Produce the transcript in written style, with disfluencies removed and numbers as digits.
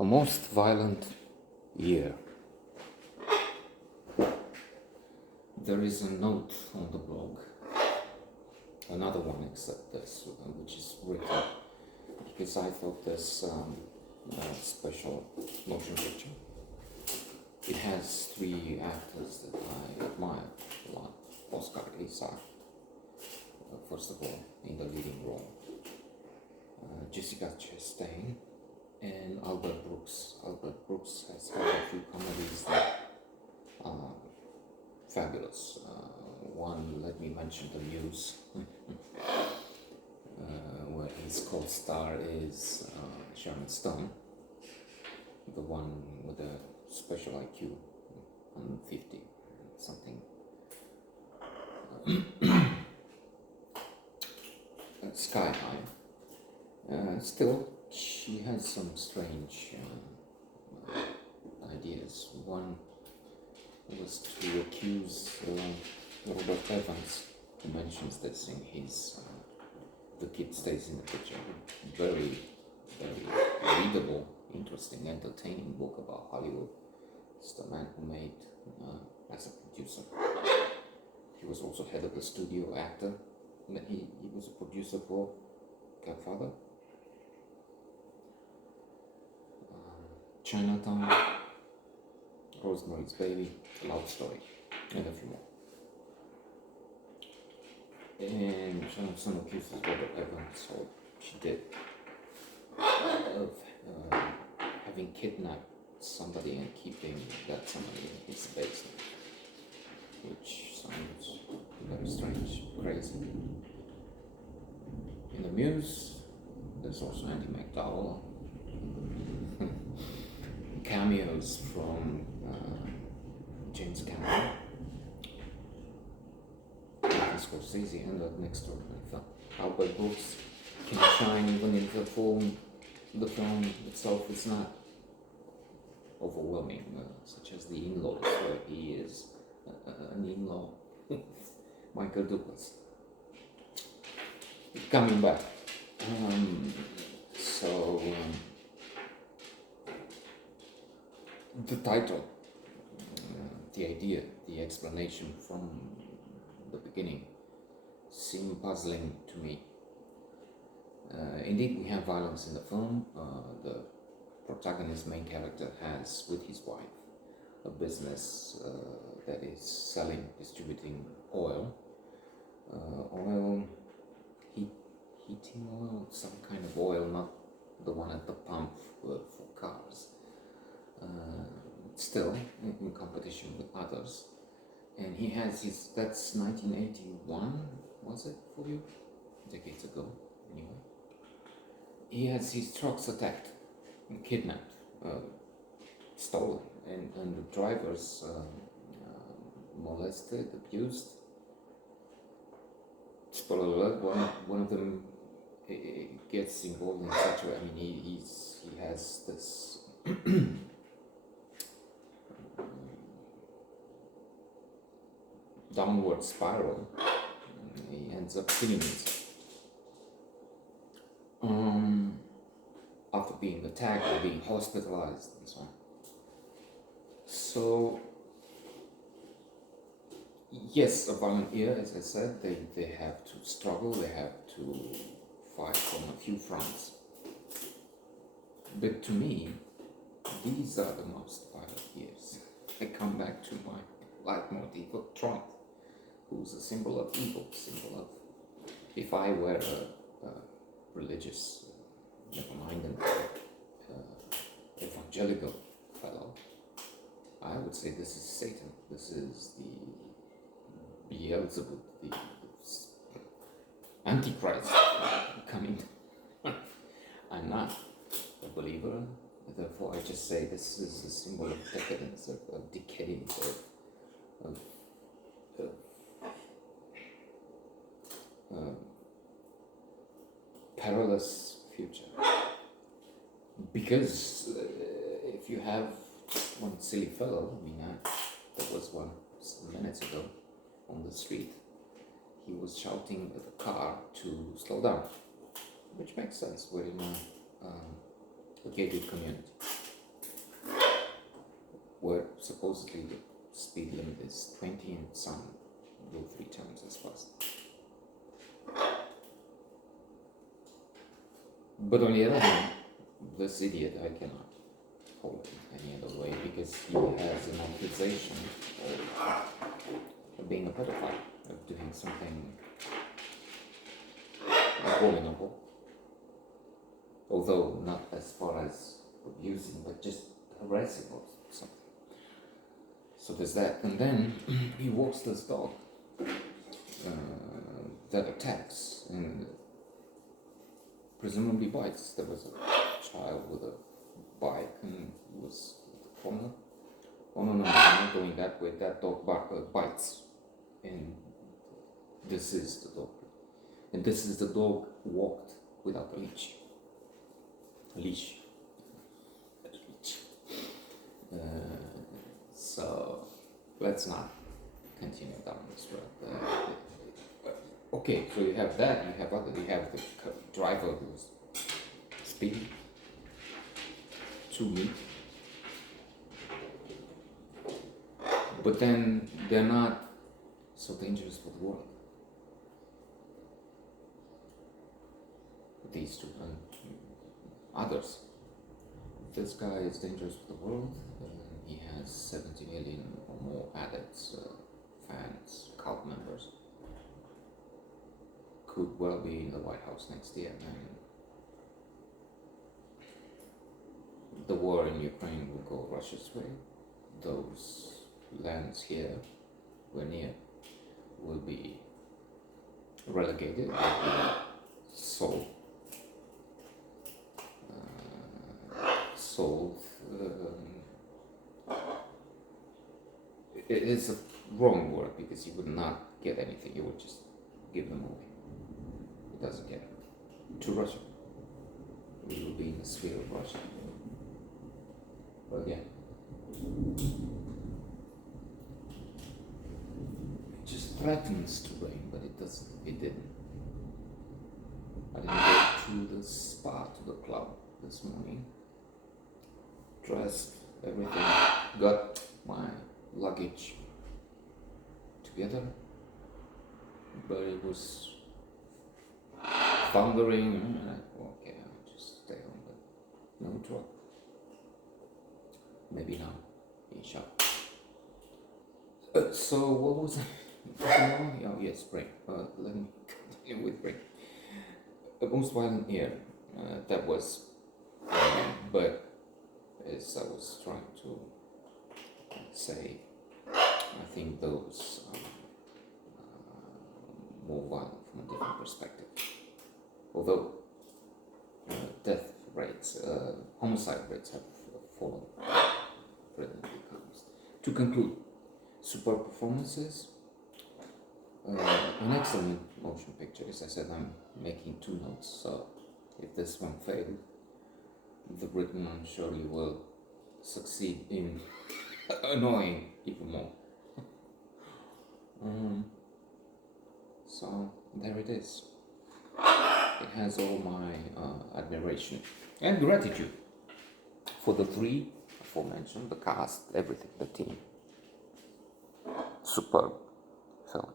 A most violent year. There is a note on the blog, another one except this, which is written because I thought this special motion picture. It has three actors that I admire a lot. Oscar Isaac, first of all, in the leading role. Jessica Chastain and Albert Brooks. Albert Brooks has had a few comedies that are fabulous. One, let me mention The Muse, where his co-star is Sharon Stone, the one with a special IQ, 150 something. Sky High. Still, she has some strange ideas. One was to accuse Robert Evans, who mentions this in his The Kid Stays in the Picture. Very, very readable, interesting, entertaining book about Hollywood. It's the man who made as a producer. He was also head of the studio, actor. He was a producer for Godfather, Chinatown, Rosemary's Baby, Love Story, and a few more. And Sharon Stone accuses Robert Evans, or she did, of having kidnapped somebody and keeping that somebody in his basement, which sounds very strange, crazy. In The Muse, there's also Andy McDowell. Cameos from James Cameron, Martin Scorsese, and that next door film. Albert Brooks can shine even if the film itself is not overwhelming, such as The In-Laws, where he is an in-law, Michael Douglas. Coming back, the title, the idea, the explanation from the beginning seemed puzzling to me. Indeed, we have violence in the film. The protagonist, main character, has with his wife a business that is selling, distributing oil, heating oil, some kind of oil, not the one at the pump for cars. Still in competition with others, and he has his, that's 1981, was it for you? Decades ago, anyway. He has his trucks attacked, kidnapped, stolen, and the drivers molested, abused. Spoiler alert, one of them gets involved in such a way, I mean, he has this downward spiral. He ends up killing himself after being attacked or being hospitalized and so on. So yes, a violent year, as I said. They have to struggle, they have to fight on a few fronts. But to me, these are the most violent years. I come back to my leitmotif of Trump, who's a symbol of evil, symbol of, if I were a religious, never mind an evangelical fellow, I would say this is Satan, this is the Beelzebub, the Antichrist coming. I'm not a believer, therefore I just say this is a symbol of decadence, of decay, of perilous future. Because if you have one silly fellow, I mean, there was one some minutes ago on the street, he was shouting at the car to slow down, which makes sense. We're in a gated community. where supposedly the speed limit is 20 and some go 3 times as fast. But on the other hand, this idiot, I cannot hold it any other way because he has an accusation of being a pedophile, of doing something abominable. Although not as far as abusing, but just harassing or something. So there's that. And then he walks this dog that attacks and presumably bites. There was a child with a bike and was at the corner. Oh no, not going that way. That dog bites. And this is the dog. And this is the dog walked without a leash. So let's not continue down this road. Okay, so you have that, you have the driver who's speeding to me. But then they're not so dangerous for the world. These two and others. This guy is dangerous for the world. He has 70 million or more addicts, fans, cult members. Could well be in the White House next year, and the war in Ukraine will go Russia's way. Those lands here, we're near, will be relegated, will be sold. It is a wrong word because you would not get anything, you would just give them away. It doesn't get to Russia. We will be in the sphere of Russia. But again, it just threatens to rain, but it doesn't. It didn't. I didn't go to the spa, to the club this morning. Dressed, everything, got my luggage together, but it was thundering, and I thought, okay, I'll just stay home, but no truck. Maybe now, inshallah. So what was I? Oh yes, break. Let me continue with break. The most violent year, that was, but as I was trying to say, I think those more violent from a different perspective. Although death rates, homicide rates have fallen brilliantly. To conclude, superb performances, an excellent motion picture. As I said, I'm making 2 notes, so if this one failed, the written one surely will succeed in annoying even more. So there it is. It has all my admiration and gratitude for the 3 aforementioned, the cast, everything, the team. Superb film.